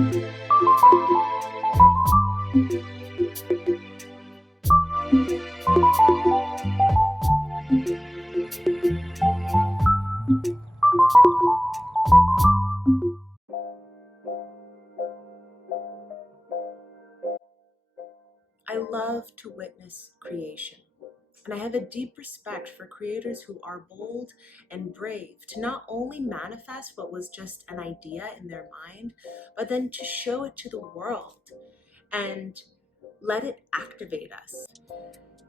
I love to witness creation, and I have a deep respect for creators who are bold and brave to not only manifest what was just an idea in their mind, but then to show it to the world and let it activate us.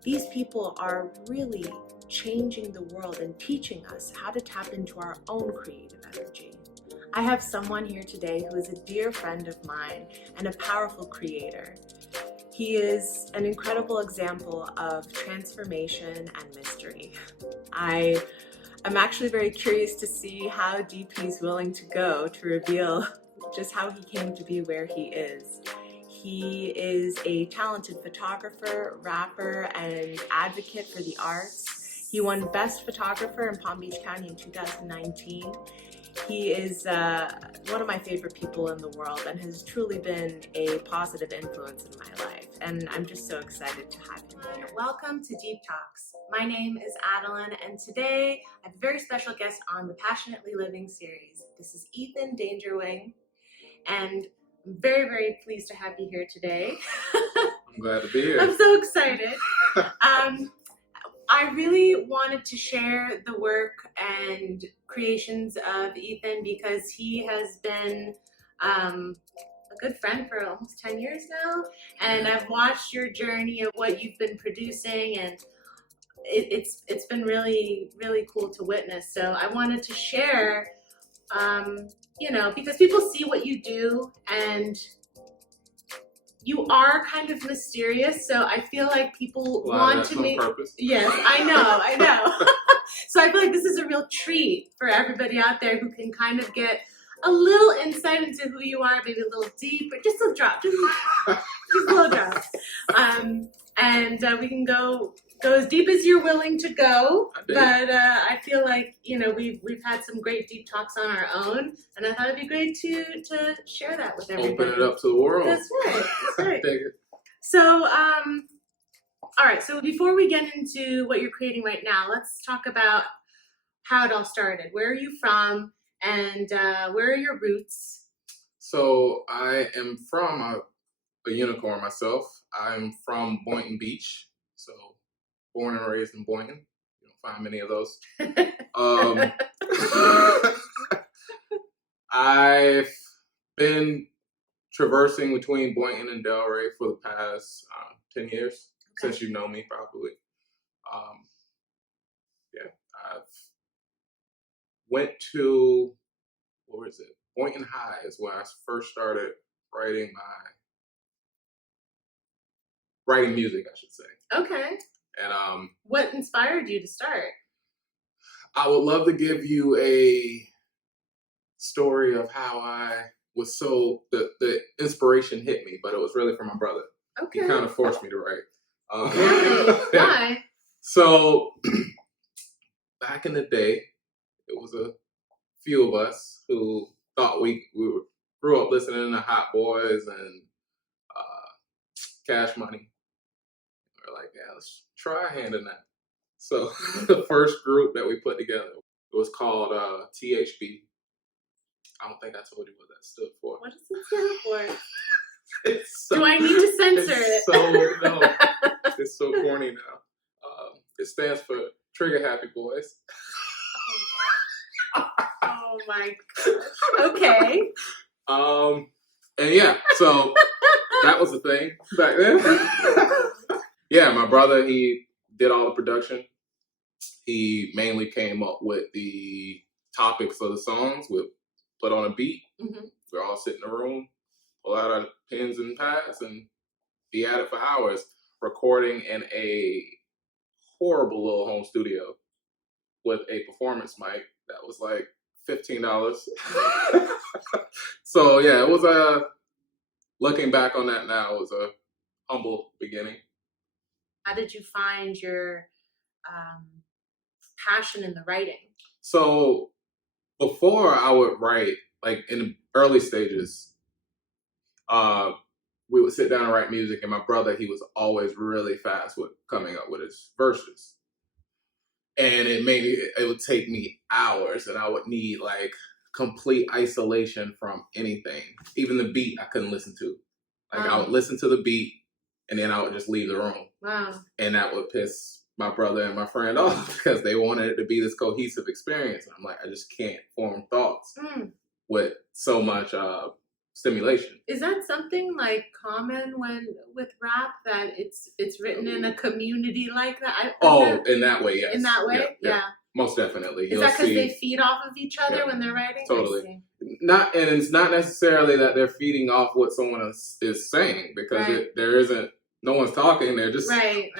These people are really changing the world and teaching us how to tap into our own creative energy. I have someone here today who is a dear friend of mine and a powerful creator. He is an incredible example of transformation and mystery. I'm actually very curious to see how deep he's willing to go to reveal just how he came to be where he is. He is a talented photographer, rapper, and advocate for the arts. He won Best Photographer in Palm Beach County in 2019. He is one of my favorite people in the world and has truly been a positive influence in my life. And I'm just so excited to have him here. Welcome to Deep Talks. My name is Adeline, and today I have a very special guest on the Passionately Living series. This is Ethan Dangerwing, and I'm very, very pleased to have you here today. I'm glad to be here. I'm so excited. I really wanted to share the work and creations of Ethan because he has been a good friend for almost 10 years now, and I've watched your journey of what you've been producing, and it's been really, really cool to witness. So I wanted to share, because people see what you do, and you are kind of mysterious, so I feel like people want to make purpose. Yes, I know. So I feel like this is a real treat for everybody out there who can kind of get a little insight into who you are, maybe a little deep, or just a drop, just a little drop. And we can go as deep as you're willing to go. But I feel like we've had some great deep talks on our own, and I thought it'd be great to share that with everybody. Open it up to the world. That's right. That's right. Take it. So, all right. So before we get into what you're creating right now, let's talk about how it all started. Where are you from, and where are your roots? So I am from a unicorn myself. I'm from Boynton Beach. So born and raised in Boynton. You don't find many of those. I've been traversing between Boynton and Delray for the past 10 years, since you know me probably. I've went to, Boynton High is where I first started writing music, I should say. Okay. And what inspired you to start? I would love to give you a story of how I was the inspiration hit me, but it was really from my brother. Okay. He kind of forced me to write. Why? So back in the day, it was a few of us who thought we grew up listening to Hot Boys and Cash Money. We're like, yeah, let's try a hand in that. So the first group that we put together, it was called THB. I don't think I told you what that stood for. What does it stand for? So, do I need to censor it? No, it's so corny now. It stands for Trigger Happy Boys. Oh my gosh. Okay. And yeah, so that was the thing back then. Yeah, my brother, he did all the production. He mainly came up with the topics of the songs. We put on a beat. Mm-hmm. We're all sit in a room, pull out our pens and pads, and be at it for hours, recording in a horrible little home studio with a performance mic that was like $15. So yeah, it was looking back on that now, it was a humble beginning. How did you find your passion in the writing? So before I would write, like in the early stages, we would sit down and write music, and my brother, he was always really fast with coming up with his verses. And it would take me hours, and I would need like complete isolation from anything. Even the beat I couldn't listen to. Like I would listen to the beat, and then I would just leave the room. Wow. And that would piss my brother and my friend off because they wanted it to be this cohesive experience. And I'm like, I just can't form thoughts with so much stimulation. Is that something like common with rap, that it's written in a community like that? In that way, yes. In that way, yeah. Most definitely. Is that because they feed off of each other when they're writing? Totally. And it's not necessarily that they're feeding off what someone else is saying, because there isn't. No one's talking. They're just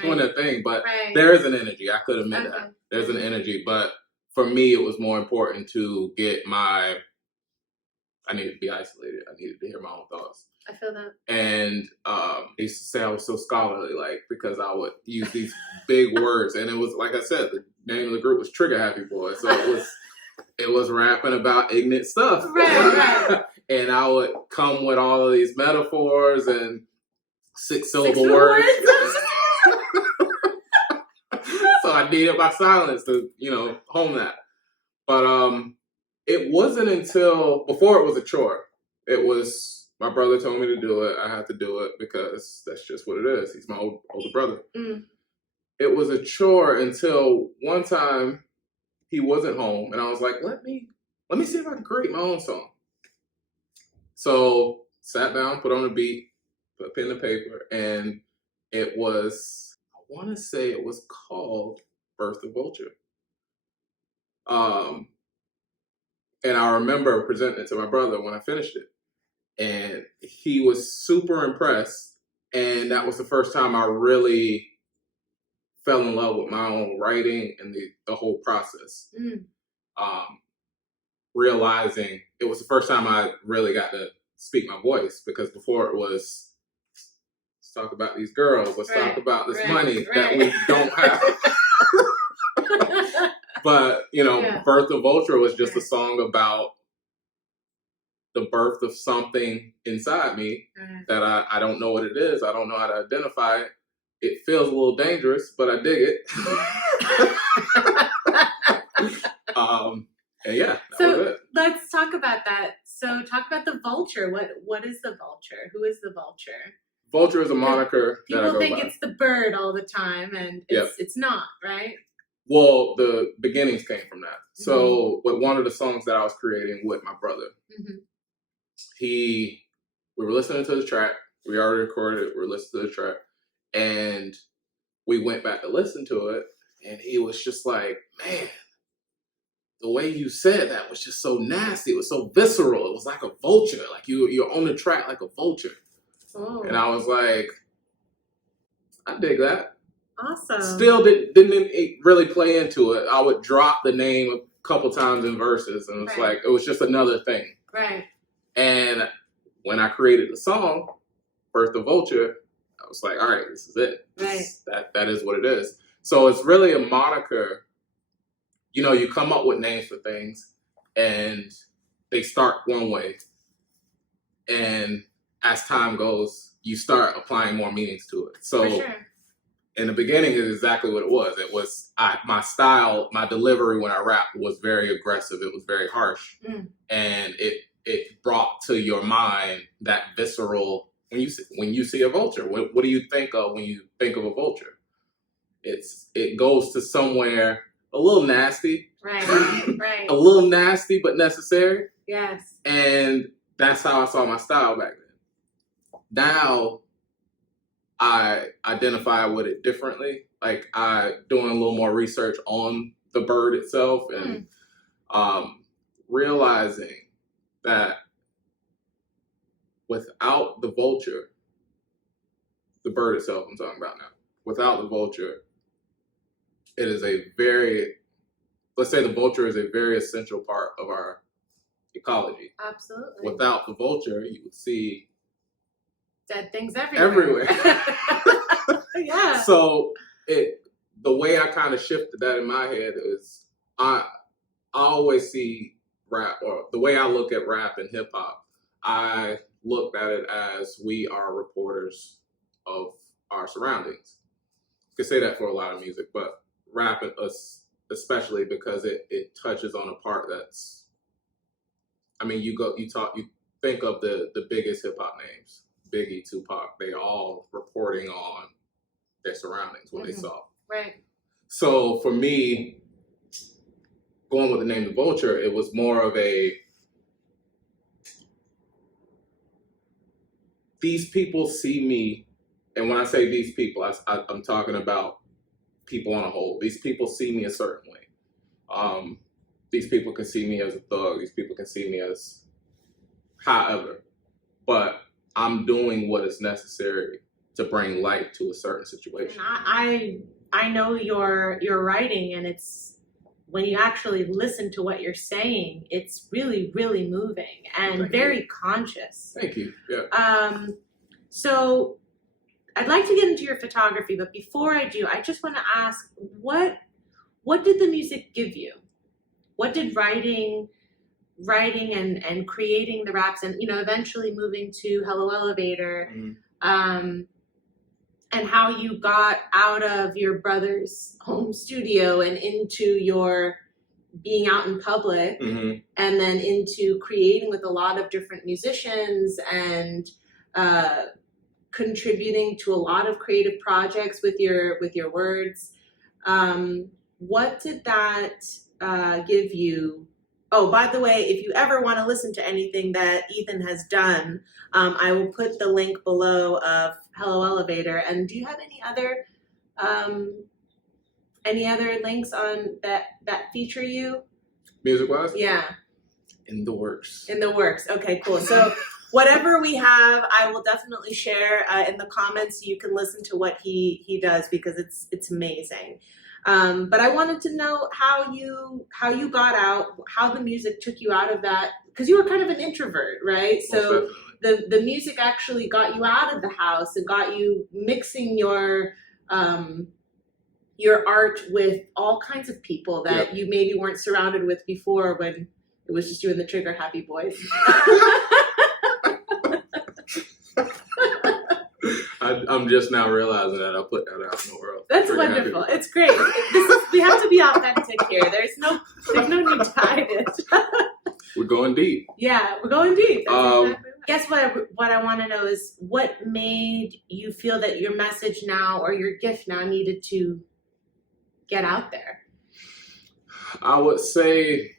doing their thing. But there is an energy. I could admit that. There's an energy. But for me, it was more important to get I needed to be isolated. I needed to hear my own thoughts. I feel that. And I used to say I was so scholarly, like, because I would use these big words. And it was, like I said, the name of the group was Trigger Happy Boy. So it was rapping about ignorant stuff. Right. And I would come with all of these metaphors and six-syllable words. So I needed my silence to, hone that. But it wasn't until before it was a chore. It was my brother told me to do it. I had to do it because that's just what it is. He's my older brother. It was a chore until one time he wasn't home, and I was like, let me see if I can create my own song. So sat down, put on a beat, put a pen to paper, and it was, I want to say it was called Birth of Vulture. And I remember presenting it to my brother when I finished it. And he was super impressed. And that was the first time I really fell in love with my own writing and the whole process. Realizing it was the first time I really got to speak my voice, because before it was, let's talk about these girls, let's talk about this money that we don't have. But, Birth of Vulture was just a song about the birth of something inside me that I don't know what it is. I don't know how to identify it. It feels a little dangerous, but I dig it. And yeah, that was it. Let's talk about that. So talk about the Vulture. What is the Vulture? Who is the Vulture? Vulture is a moniker that I go by. People think it's the bird all the time, and it's not, right? Well, the beginnings came from that. So with one of the songs that I was creating with my brother, we were listening to the track. We already recorded it. We were listening to the track. And we went back to listen to it. And he was just like, man, the way you said that was just so nasty. It was so visceral. It was like a vulture. Like you're on the track like a vulture. Oh. And I was like, I dig that. Awesome. Still didn't really play into it. I would drop the name a couple times in verses, and it's like, it was just another thing. Right. And when I created the song, Birth of Vulture, I was like, all right, this is it. Right. That is what it is. So it's really a moniker. You come up with names for things, and they start one way. And as time goes, you start applying more meanings to it. So for sure. In the beginning, is exactly what it was. It was my style, my delivery when I rapped was very aggressive. It was very harsh, and it brought to your mind that visceral. When you see a vulture, what do you think of when you think of a vulture? It goes to somewhere a little nasty, right, a little nasty but necessary. Yes, and that's how I saw my style back then. Now, I identify with it differently. Like I doing a little more research on the bird itself and realizing that without the vulture, the bird itself I'm talking about now, without the vulture, it is let's say the vulture is a very essential part of our ecology. Absolutely. Without the vulture, you would see dead things everywhere. Yeah. So the way I kind of shifted that in my head is I always see rap, or the way I look at rap and hip hop, I looked at at it as we are reporters of our surroundings. You can say that for a lot of music, but rap especially because it touches on a part that's, I mean, you think of the biggest hip hop names, Biggie, Tupac, they all reporting on their surroundings, what they saw. Right. So for me, going with the name The Vulture, it was more of these people see me, and when I say these people, I'm talking about people on a whole. These people see me a certain way. These people can see me as a thug. These people can see me as however. But I'm doing what is necessary to bring light to a certain situation. And I know your writing, and it's, when you actually listen to what you're saying, it's really, really moving and very conscious. Thank you. Yeah. So I'd like to get into your photography, but before I do, I just want to ask, what did the music give you? What did writing and creating the raps and, eventually moving to Hello Elevator, and how you got out of your brother's home studio and into your being out in public, and then into creating with a lot of different musicians and contributing to a lot of creative projects with your words. What did that give you? Oh, by the way, if you ever want to listen to anything that Ethan has done, I will put the link below of Hello Elevator. And do you have any other links on that feature you? Music-wise? Yeah. In the works. In the works. Okay, cool. So whatever we have, I will definitely share in the comments so you can listen to what he does, because it's amazing. But I wanted to know how you got out, how the music took you out of that, because you were kind of an introvert, right? So the music actually got you out of the house and got you mixing your art with all kinds of people that you maybe weren't surrounded with before, when it was just you and the Trigger Happy Boys. I'm just now realizing that I'll put that out in the world. That's wonderful. It's great. We have to be authentic here. There's no need to hide it. We're going deep. Yeah, we're going deep. That's exactly right. Guess what I want to know is, what made you feel that your message now, or your gift now, needed to get out there? I would say...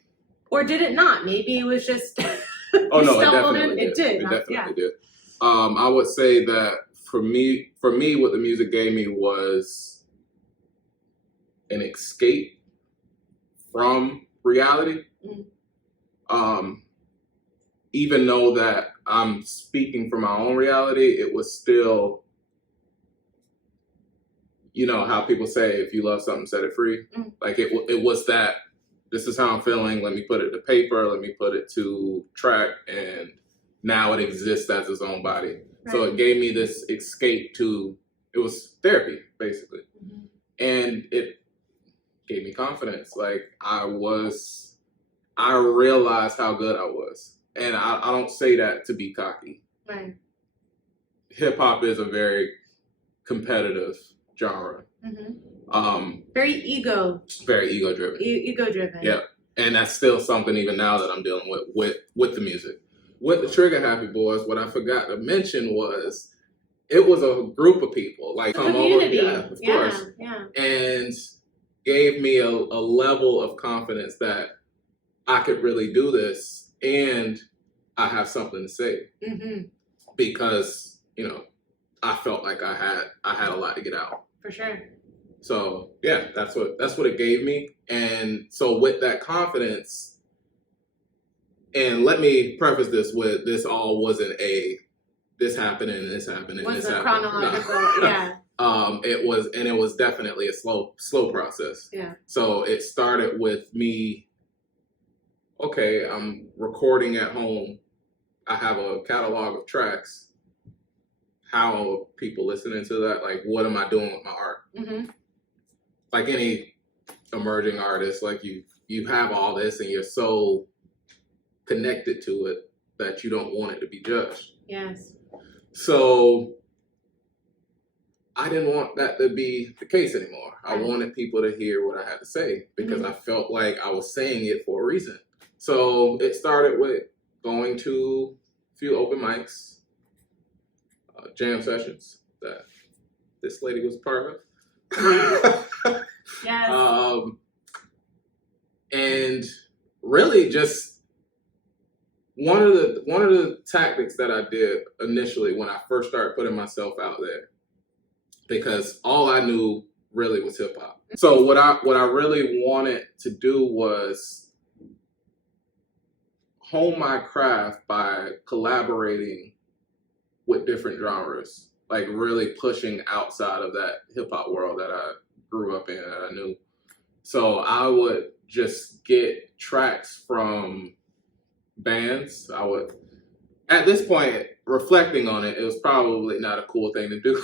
Or did it not? Maybe it was just... Oh, no, it definitely did. It did. It definitely did. I would say that for me, what the music gave me was an escape from reality. Even though that I'm speaking from my own reality, it was still, how people say, if you love something, set it free. Like it was that, this is how I'm feeling, let me put it to paper, let me put it to track, and now it exists as its own body. Right. So it gave me this escape it was therapy, basically. And it gave me confidence. Like I realized how good I was. And I don't say that to be cocky. Right. Hip hop is a very competitive genre. Very ego driven. Ego driven. Yeah. And that's still something even now that I'm dealing with the music. With the Trigger Happy Boys, what I forgot to mention was it was a group of people, like come community. Over, of course, and gave me a level of confidence that I could really do this, and I have something to say, because I felt like I had a lot to get out. For sure. So yeah, that's what it gave me, and so with that confidence. And let me preface this with, this all wasn't this happened and this happened and this happened. Chronological, yeah. It was definitely a slow process. Yeah. So it started with me, okay, I'm recording at home. I have a catalog of tracks. How are people listening to that? Like, what am I doing with my art? Like any emerging artist, like you have all this and you're so connected to it that you don't want it to be judged. Yes. So I didn't want that to be the case anymore. I wanted people to hear what I had to say because I felt like I was saying it for a reason. So it started with going to a few open mics, jam sessions that this lady was part of. Yes. And really just one of the tactics that I did initially when I first started putting myself out there, because all I knew really was hip hop. So what I really wanted to do was hone my craft by collaborating with different genres, like really pushing outside of that hip hop world that I grew up in, that I knew. So I would just get tracks from bands. I would, at this point, reflecting on it, it was probably not a cool thing to do,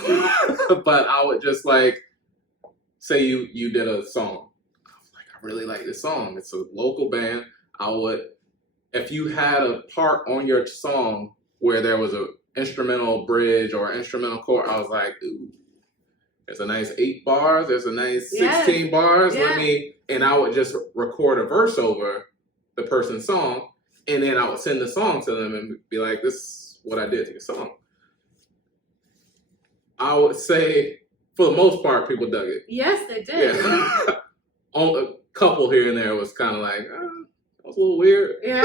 but I would just like, say you did a song. I was like, I really like this song. It's a local band. I would, if you had a part on your song where there was a instrumental bridge or instrumental chord, I was like, ooh, there's a nice 8 bars, there's a nice 16 bars. And I would just record a verse over the person's song, and then I would send the song to them and be like, this is what I did to your song. I would say, for the most part, people dug it. Yes, they did. Yeah. A couple here and there was kind of like, that was a little weird. Yeah.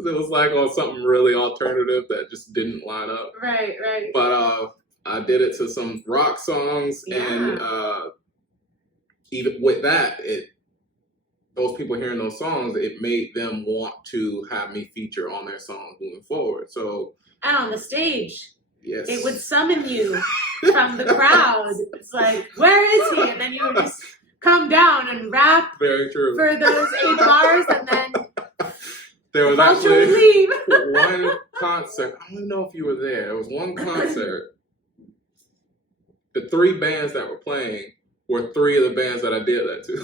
It was like on something really alternative that just didn't line up. Right. But I did it to some rock songs, and even with that, those people hearing those songs, it made them want to have me feature on their songs moving forward. So, and on the stage, yes, it would summon you from the crowd. It's like, where is he? And then you would just come down and rap. Very true. For those 8 bars, and then there was Vulture actually leave. one concert. I don't know if you were there. There was one concert. The 3 bands that were playing were 3 of the bands that I did that to.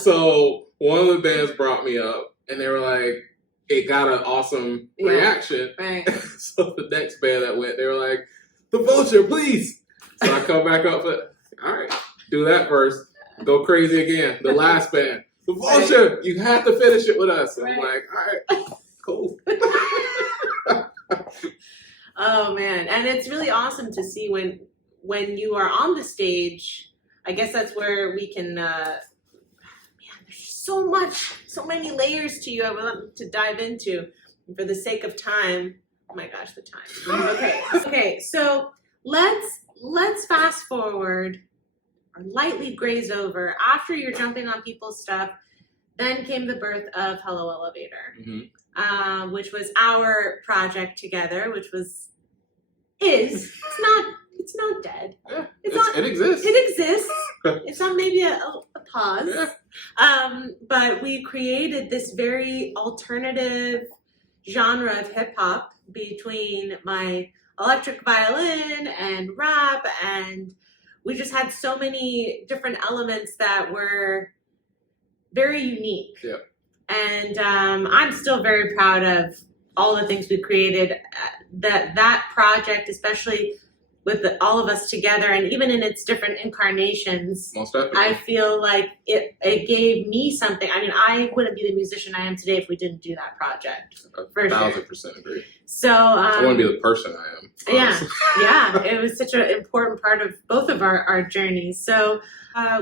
So one of the bands brought me up, and they were like, it got an awesome reaction. Right. So the next band that went, they were like, the Vulture, please. So I come back up, but all right, do that verse, go crazy again. The last band, the Vulture, you have to finish it with us. And I'm like, all right, cool. Oh man, and it's really awesome to see when you are on the stage. I guess that's where we can. Man, there's so many layers to you I would love to dive into. For the sake of time, oh my gosh, the time. Okay. So let's fast forward or lightly graze over. After you're jumping on people's stuff, then came the birth of Hello Elevator, which was our project together, which it's not dead. Yeah, it exists. It exists. It's on maybe a pause. Yeah. But we created this very alternative genre of hip hop between my electric violin and rap, and we just had so many different elements that were very unique. Yeah. And I'm still very proud of all the things we created. That project, especially with all of us together, and even in its different incarnations, most definitely. I feel like it gave me something. I mean, I wouldn't be the musician I am today if we didn't do that project. 1,000% agree. So I want to be the person I am. Honestly. Yeah. It was such an important part of both of our journeys. So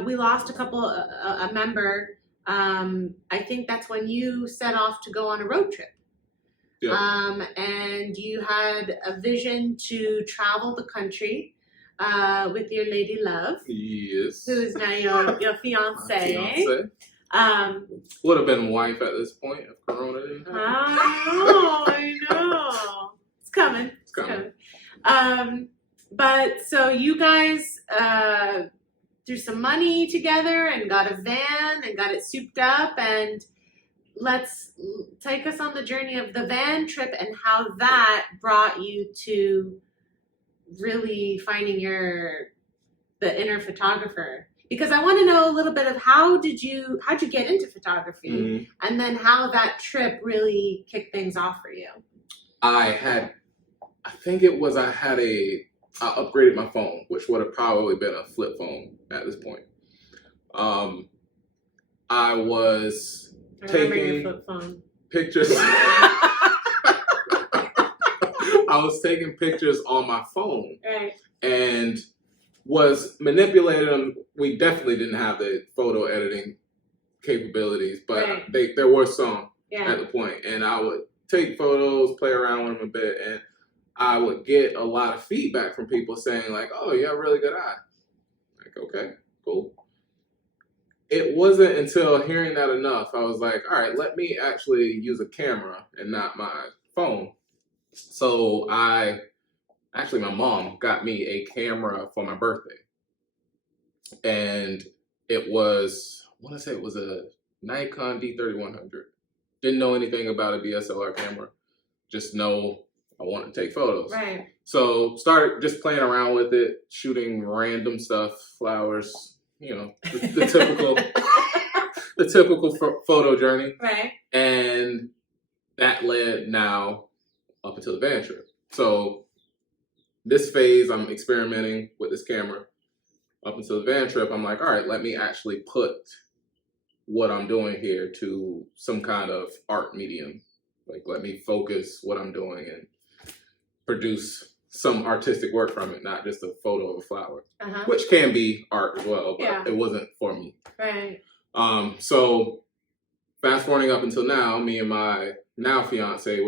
we lost a member. I think that's when you set off to go on a road trip. Yeah. And you had a vision to travel the country with your lady love. Yes. Who is now your fiance. Would have been wife at this point if Corona didn't happen. I know. It's coming. But so you guys threw some money together and got a van and got it souped up, and let's take us on the journey of the van trip and how that brought you to really finding the inner photographer. because I want to know a little bit of how'd you get into photography, and then how that trip really kicked things off for you. I upgraded my phone, which would have probably been a flip phone at this point. I was taking flip phone. pictures. I was taking pictures on my phone, right, and was manipulating them. We definitely didn't have the photo editing capabilities, but right. there were some Yeah. at the point, and I would take photos, play around with them a bit, and I would get a lot of feedback from people saying like, "Oh, you have a really good eye." Like, okay, cool. It wasn't until hearing that enough, I was like, all right, let me actually use a camera and not my phone. So my mom got me a camera for my birthday. And it was, I want to say it was a Nikon D3100. Didn't know anything about a DSLR camera. Just know I wanted to take photos. Right. So started just playing around with it, shooting random stuff, flowers, you know, the typical, the typical photo journey. Right. And that led now up until the van trip. So this phase, I'm experimenting with this camera. Up until the van trip, I'm like, all right, let me actually put what I'm doing here to some kind of art medium. Like, let me focus what I'm doing and produce some artistic work from it, not just a photo of a flower, which can be art as well, but it wasn't for me. Right. So fast forwarding up until now, me and my now fiance,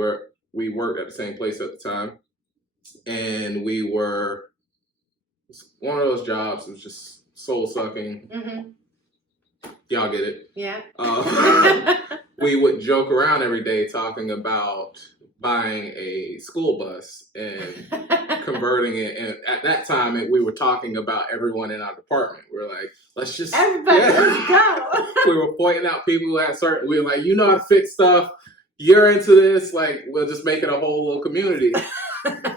we worked at the same place at the time, and it was one of those jobs. It was just soul sucking. Y'all get it. Yeah. We would joke around every day talking about buying a school bus and converting it. And at that time, we were talking about everyone in our department. We were like, let's just... Everybody, let's go. We were pointing out people who had we were like, you know how to fix stuff. You're into this. Like, we'll just make it a whole little community.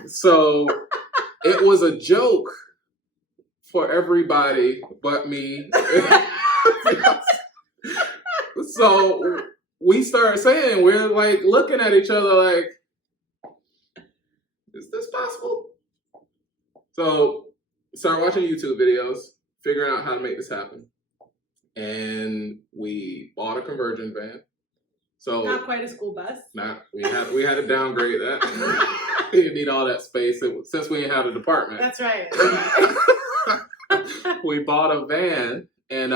So it was a joke for everybody but me. So we started saying, we're like looking at each other like, is this possible? So started watching YouTube videos, figuring out how to make this happen. And we bought a conversion van. So not quite a school bus. We had to downgrade that. We didn't need all that space since we didn't have a department. That's right. We bought a van and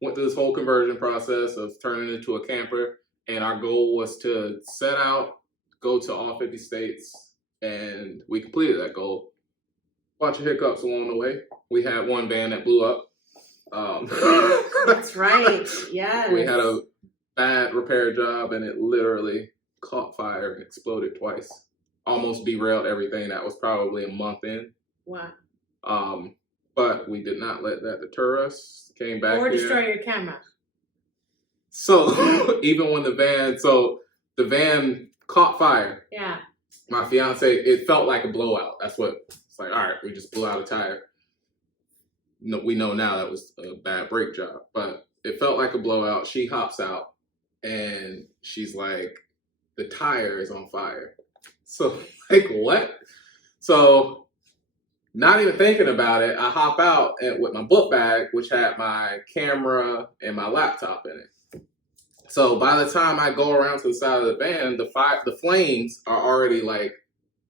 went through this whole conversion process of turning it into a camper. And our goal was to set out, go to all 50 states, and we completed that goal. Bunch of hiccups along the way. We had one van that blew up. That's right. Yes. We had a bad repair job, and it literally caught fire and exploded twice. Almost derailed everything. That was probably a month in. Wow. But we did not let that deter us. Came back or destroy your camera. So even when the van caught fire. Yeah. My fiance, it felt like a blowout. That's what it's like. All right, we just blew out a tire. No, we know now that was a bad brake job, but it felt like a blowout. She hops out and she's like, the tire is on fire. So like, what? So not even thinking about it, I hop out with my book bag, which had my camera and my laptop in it. So by the time I go around to the side of the van, the flames are already like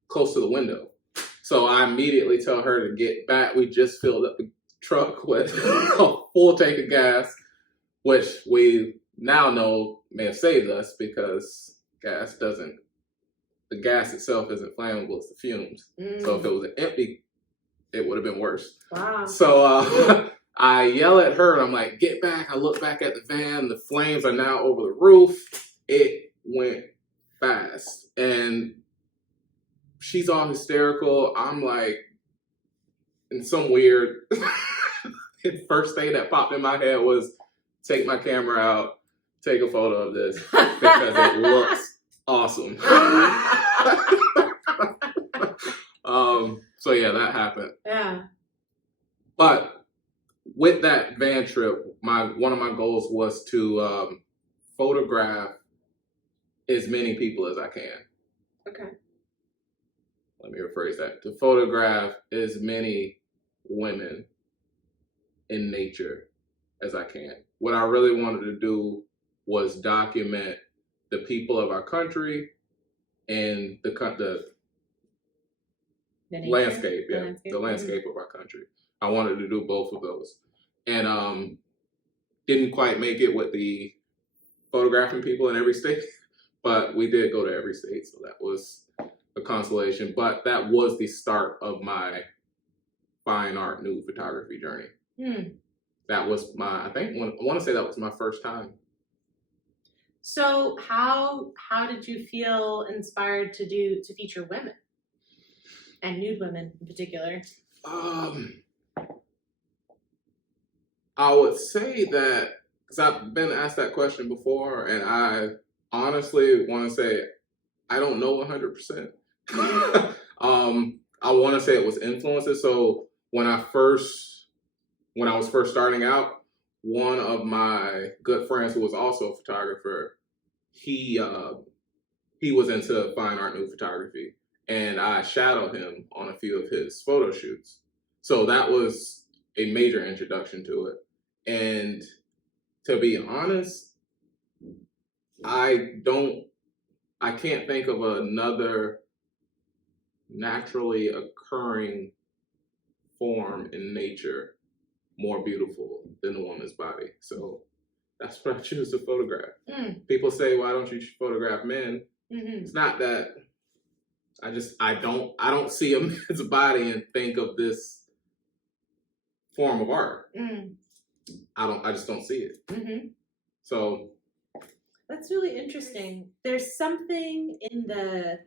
close to the window. So I immediately tell her to get back. We just filled up the truck with a full tank of gas, which we now know may have saved us because the gas itself isn't flammable, it's the fumes. So if it was empty, it would have been worse. Wow. So I yell at her and I'm like, get back. I look back at the van. The flames are now over the roof. It went fast. And she's all hysterical. I'm like, in some weird, the first thing that popped in my head was take my camera out, take a photo of this because it looks awesome. So yeah, that happened. Yeah. But with that van trip, one of my goals was to photograph as many people as I can. Okay. Let me rephrase that. To photograph as many women in nature as I can. What I really wanted to do was document the people of our country and the landscape, the landscape of our country. I wanted to do both of those, and didn't quite make it with the photographing people in every state, but we did go to every state, so that was a consolation. But that was the start of my fine art nude photography journey. That was I want to say that was my first time. So how did you feel inspired to feature women and nude women in particular? I would say that, because I've been asked that question before, and I honestly want to say I don't know 100%. I want to say it was influences. So when I was first starting out, one of my good friends who was also a photographer, he was into fine art nude photography, and I shadowed him on a few of his photo shoots. So that was a major introduction to it. And to be honest, I can't think of another naturally occurring form in nature more beautiful than a woman's body. So that's what I choose to photograph. People say, why don't you photograph men? It's not that I don't see a man's body and think of this form of art. I just don't see it. So that's really interesting. There's something in the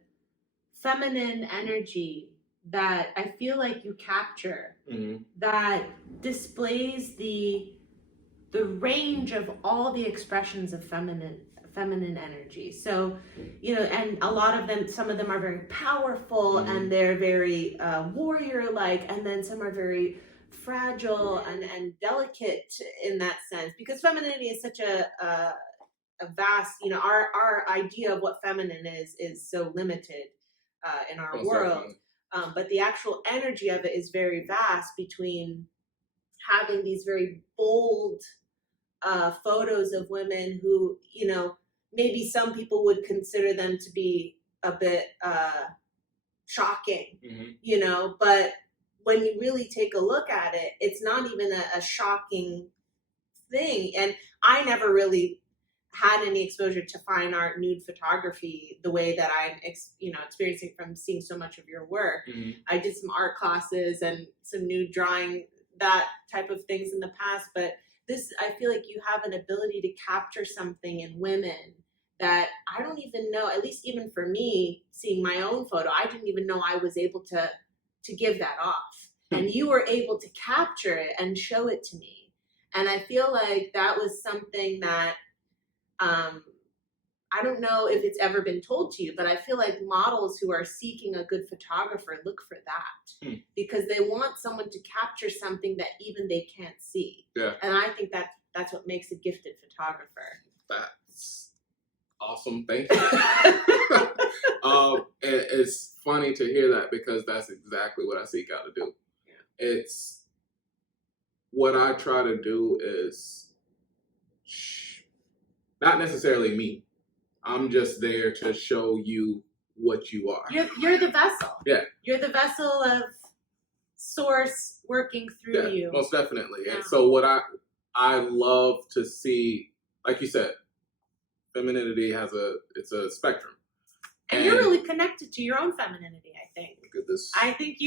feminine energy that I feel like you capture that displays the range of all the expressions of feminine energy. So, and a lot of them, some of them are very powerful and they're very warrior-like, and then some are very fragile and delicate in that sense, because femininity is such a vast, our idea of what feminine is so limited in our world. But the actual energy of it is very vast, between having these very bold photos of women who, maybe some people would consider them to be a bit shocking, but when you really take a look at it, it's not even a shocking thing. And I never really had any exposure to fine art nude photography the way that I'm experiencing from seeing so much of your work. I did some art classes and some nude drawing, that type of things in the past, but this, I feel like you have an ability to capture something in women that I don't even know, at least even for me, seeing my own photo, I didn't even know I was able to give that off. And you were able to capture it and show it to me. And I feel like that was something that, I don't know if it's ever been told to you, but I feel like models who are seeking a good photographer look for that because they want someone to capture something that even they can't see. Yeah. And I think that's what makes a gifted photographer. That's awesome. Thank you. It's funny to hear that, because that's exactly what I seek out to do. Yeah. It's what I try to do is not necessarily me. I'm just there to show you what you are. You're the vessel. Yeah. You're the vessel of source working through you. Most definitely. Yeah. And so what I love to see, like you said, femininity it's a spectrum. And you're really connected to your own femininity, I think. Look at this. I think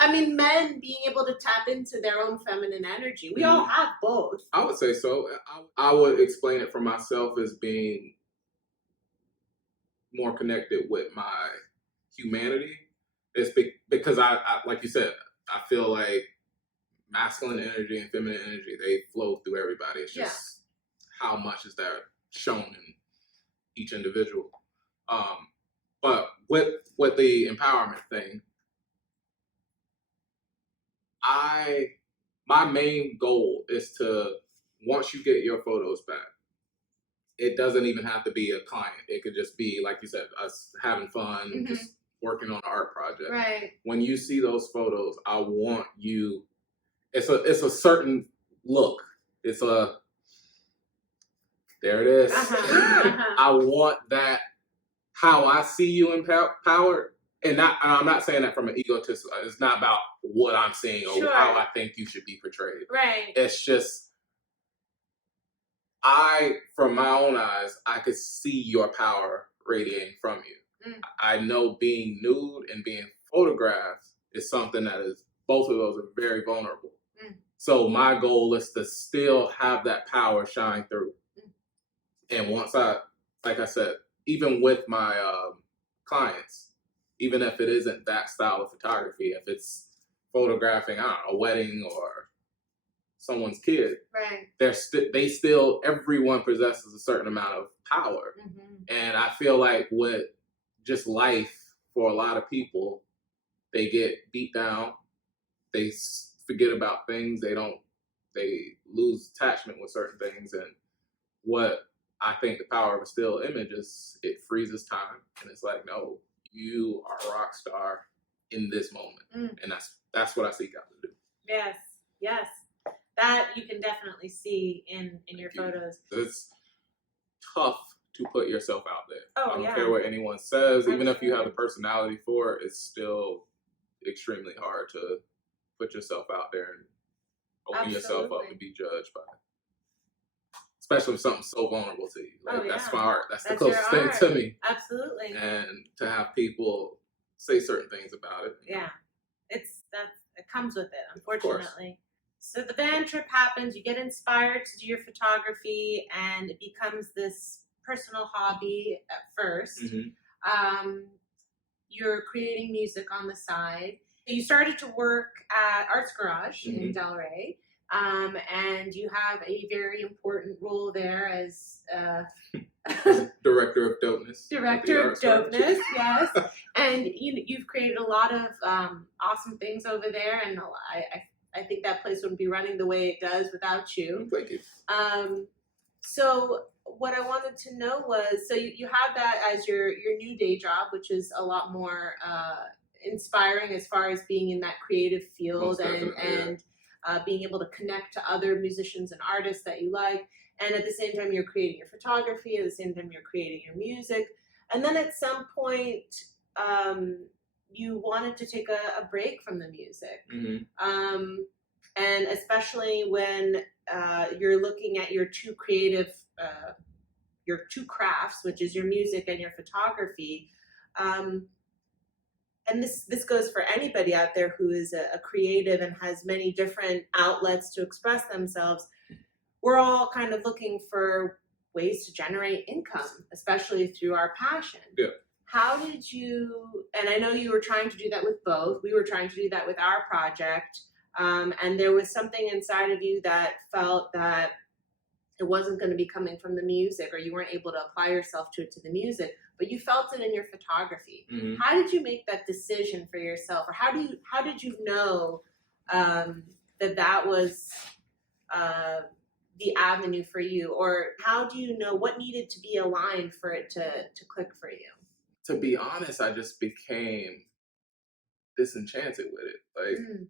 I mean, men being able to tap into their own feminine energy. We all have both. I would say so. I would explain it for myself as being more connected with my humanity. It's because I like you said, I feel like masculine energy and feminine energy, they flow through everybody. It's just how much is that shown in each individual. But with the empowerment thing, my main goal is to, once you get your photos back, it doesn't even have to be a client. It could just be, like you said, us having fun, just working on an art project. Right. When you see those photos, I want you, it's a certain look. It's a, there it is. I want that, how I see you empowered. And I'm not saying that from an egotistic, it's not about what I'm seeing or how I think you should be portrayed. Right. It's just, from my own eyes, I could see your power radiating from you. I know being nude and being photographed is something that is, both of those are very vulnerable. So my goal is to still have that power shine through. And once like I said, even with my clients, even if it isn't that style of photography, if it's photographing, I don't know, a wedding or someone's kid, right, they still, everyone possesses a certain amount of power. And I feel like with just life, for a lot of people, they get beat down, they forget about things, they lose attachment with certain things. And what I think the power of a still image is, it freezes time, and it's like, no, you are a rock star in this moment. And that's what I seek out to do. Yes, yes. That you can definitely see in your photos. It's tough to put yourself out there. Oh, I don't care what anyone says. Absolutely. Even if you have the personality for it, it's still extremely hard to put yourself out there and open yourself up to be judged by. Especially with something so vulnerable to you. Like, that's my art. That's the closest thing to me. Absolutely. And to have people say certain things about it. Yeah. It comes with it, unfortunately. So the van trip happens, you get inspired to do your photography, and it becomes this personal hobby at first. You're creating music on the side. You started to work at Arts Garage in Delray, and you have a very important role there as Director of Dopeness. Director of Dopeness, yes. And you've created a lot of awesome things over there, and I think that place wouldn't be running the way it does without you. Thank you. So what I wanted to know was, so you have that as your new day job, which is a lot more inspiring as far as being in that creative field and being able to connect to other musicians and artists that you like. And at the same time, you're creating your photography. At the same time, you're creating your music. And then at some point, you wanted to take a break from the music. And especially when you're looking at your two creative, your two crafts, which is your music and your photography. And this goes for anybody out there who is a creative and has many different outlets to express themselves. We're all kind of looking for ways to generate income, especially through our passion. Yeah. How did you, and I know you were trying to do that with both, we were trying to do that with our project, and there was something inside of you that felt that it wasn't going to be coming from the music, or you weren't able to apply yourself to the music, but you felt it in your photography. How did you make that decision for yourself, or how did you know that was the avenue for you, or how do you know what needed to be aligned for it to click for you? To be honest, I just became disenchanted with it. Like,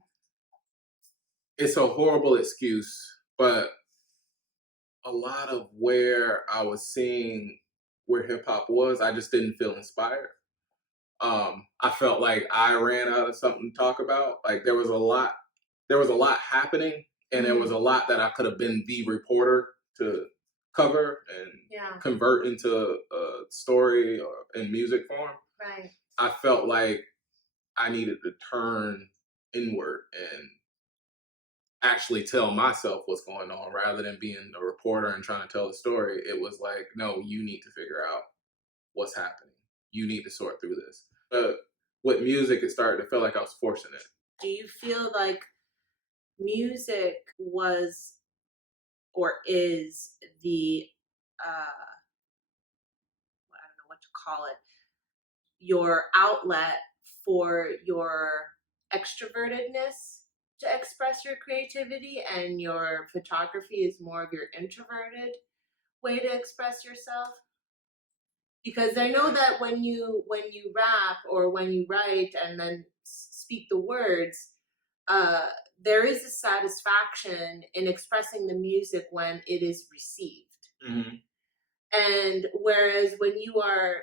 it's a horrible excuse, but a lot of where I was seeing where hip hop was, I just didn't feel inspired. I felt like I ran out of something to talk about. Like, there was a lot happening, and there was a lot that I could have been the reporter to cover and convert into a story or in music form. Right. I felt like I needed to turn inward and actually tell myself what's going on rather than being a reporter and trying to tell a story. It was like, no, you need to figure out what's happening. You need to sort through this. But with music, it started to feel like I was forcing it. Do you feel like music was or is the, I don't know what to call it, your outlet for your extrovertedness to express your creativity, and your photography is more of your introverted way to express yourself? Because I know that when you rap or when you write and then speak the words, uh, there is a satisfaction in expressing the music when it is received. Mm-hmm. And whereas when you are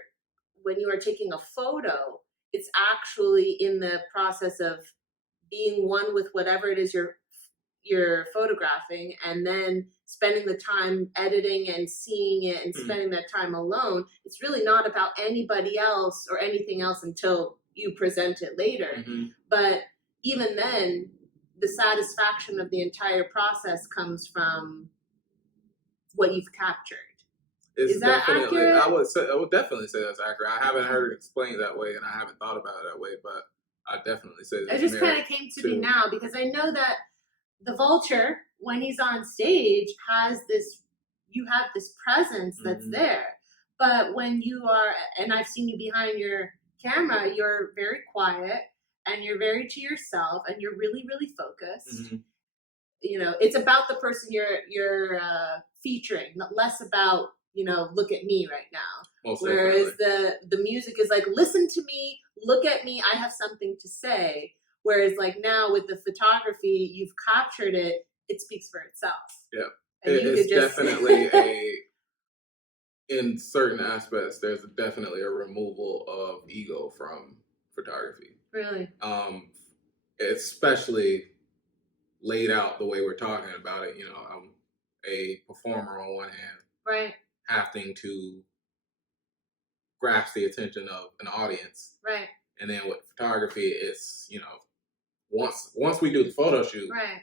taking a photo, it's actually in the process of being one with whatever it is you're photographing, and then spending the time editing and seeing it and spending that time alone. It's really not about anybody else or anything else until you present it later. Mm-hmm. But even then, the satisfaction of the entire process comes from what you've captured. It's Is that definitely accurate? I would definitely say that's accurate. I haven't heard it explained that way, and I haven't thought about it that way, but I definitely say It there's just kind merit of came to to me now because I know that the Vulture, when he's on stage, has this, you have this presence that's there. But when you are, and I've seen you behind your camera, you're very quiet and you're very to yourself and you're really, really focused. You know, it's about the person you're featuring, less about, look at me right now. Most Whereas definitely. the music is like, listen to me, look at me, I have something to say. Whereas like now with the photography, you've captured it, it speaks for itself. Yeah. And you It's could just definitely in certain aspects, there's definitely a removal of ego from photography. really, Especially laid out the way we're talking about it. You know, I'm a performer on one hand, right, having to grasp the attention of an audience, right, and then with photography, it's, you know, once we do the photo shoot, right,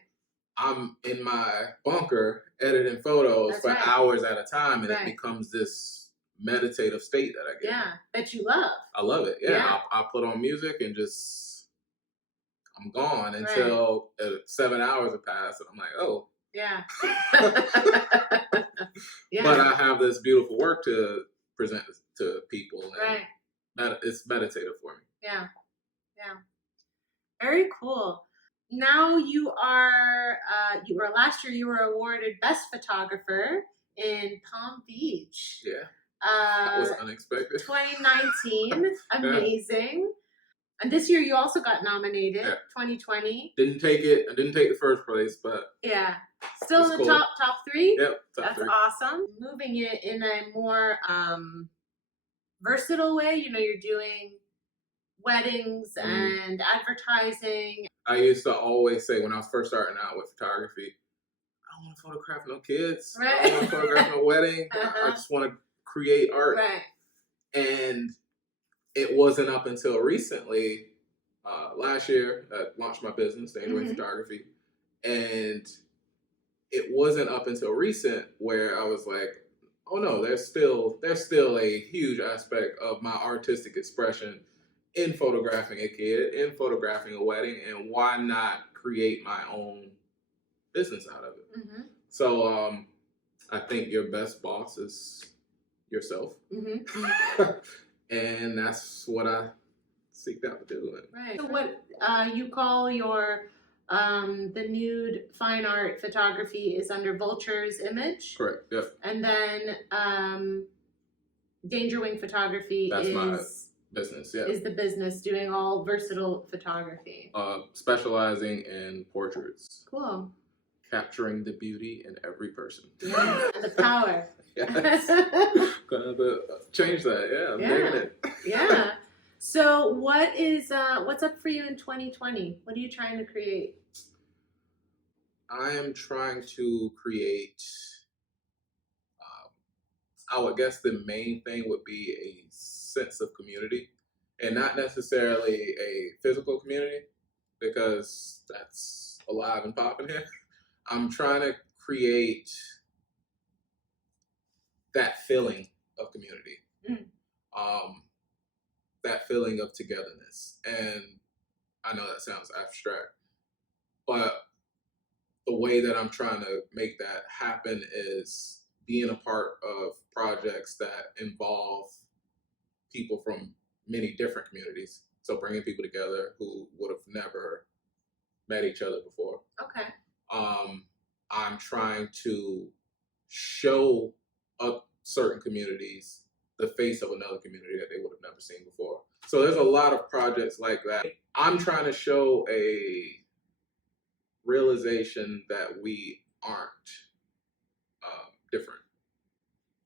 I'm in my bunker editing photos That's for right. hours at a time, and Right. it becomes this meditative state that I get. yeah, that you love. I love it. Yeah, Yeah. I put on music and just I'm gone until 7 hours have passed, and I'm like, oh. Yeah. Yeah. But I have this beautiful work to present to people, and right. it's meditative for me. Yeah. Yeah. Very cool. Now you were last year you were awarded best photographer in Palm Beach. Yeah. That was unexpected. 2019. Amazing. And this year you also got nominated. Yeah. 2020. Didn't take it. I didn't take the first place, but yeah. Still in the cool. top 3? Yep. That's three. awesome. Moving it in a more versatile way. You know, you're doing weddings and advertising. I used to always say when I was first starting out with photography, I don't want to photograph no kids. Right. I don't want to photograph no wedding. I just want to create art. Right. And it wasn't up until recently, last year, I launched my business, Dangerwing Photography, and it wasn't up until recent where I was like, oh no, there's still a huge aspect of my artistic expression in photographing a kid, in photographing a wedding, and why not create my own business out of it? So I think your best boss is yourself. And that's what I seeked out to do. Right. So what you call your the nude fine art photography is under Vulturesimage. Correct. Yep. And then Dangerwing Photography that's my business. Yeah. Is the business doing all versatile photography. Specializing in portraits. Cool. Capturing the beauty in every person. Yeah. And the power. Yes. Gonna change that. Yeah. I'm digging it. Yeah. So what's up for you in 2020? What are you trying to create? I am trying to create, I would guess the main thing would be a sense of community, and not necessarily a physical community, because that's alive and popping here. I'm trying to create that feeling of community. That feeling of togetherness. And I know that sounds abstract, but the way that I'm trying to make that happen is being a part of projects that involve people from many different communities. So bringing people together who would have never met each other before. Okay. I'm trying to show certain communities the face of another community that they would have never seen before. So there's a lot of projects like that. I'm trying to show a realization that we aren't different.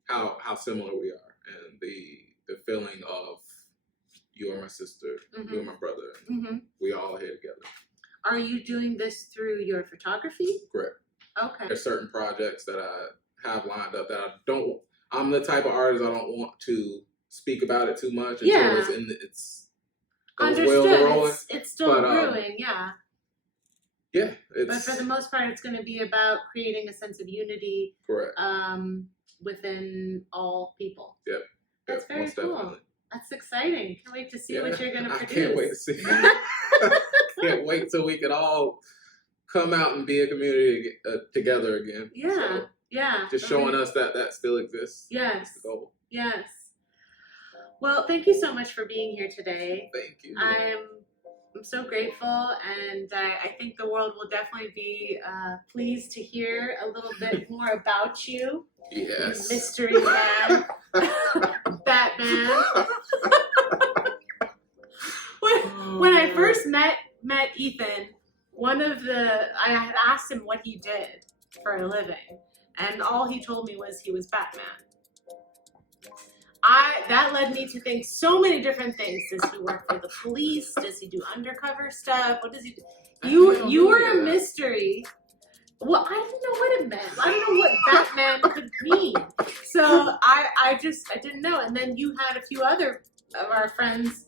How similar we are, and the feeling of you are my sister, you are my brother, and we all here together. Are you doing this through your photography? Correct. Okay. There's certain projects that I have lined up that I don't. I'm the type of artist I don't want to speak about it too much until it's in it's understood. It's still brewing, yeah. Yeah, but for the most part, it's going to be about creating a sense of unity. Correct. Within all people. Yep. That's very cool. Definitely. That's exciting. Can't wait to see what you're going to produce. I can't wait to see. Can't wait till we can all come out and be a community together again. Yeah. So, yeah. Just showing us that still exists. Yes. That's the goal. Yes. Well, thank you so much for being here today. Thank you. I'm so grateful, and I think the world will definitely be pleased to hear a little bit more about you. Yes. Mystery man. Batman. when I first met Ethan, I had asked him what he did for a living, and all he told me was he was Batman. That led me to think so many different things. Does he work for the police? Does he do undercover stuff? What does he do? You were a mystery. Well, I didn't know what it meant. I didn't know what Batman could mean. So I didn't know. And then you had a few other of our friends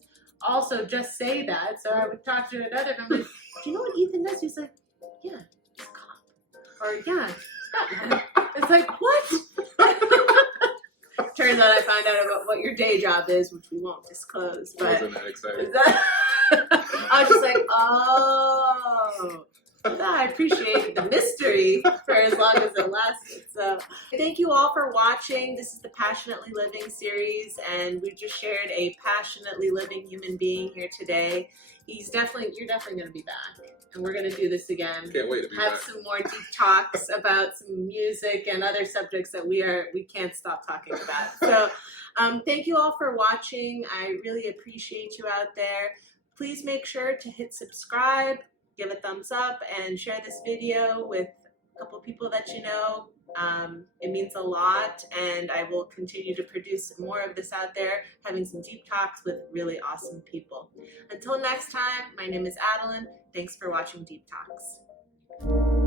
also just say that. So I would talk to another friend, like, do you know what Ethan does? He's like, yeah, he's a cop. Or yeah, he's Batman. It's like, what? Turns out I found out about what your day job is, which we won't disclose. But wasn't that exciting? I was just like, oh. I appreciated the mystery for as long as it lasted. So thank you all for watching. This is the Passionately Living series, and we've just shared a passionately living human being here today. You're definitely going to be back, and we're going to do this again. Can't wait to be have back. Some more deep talks about some music and other subjects that we can't stop talking about. So thank you all for watching. I really appreciate you out there. Please make sure to hit subscribe, give a thumbs up, and share this video with a couple people that you know. It means a lot, and I will continue to produce more of this out there, having some deep talks with really awesome people. Until next time, my name is Adeline. Thanks for watching Deep Talks.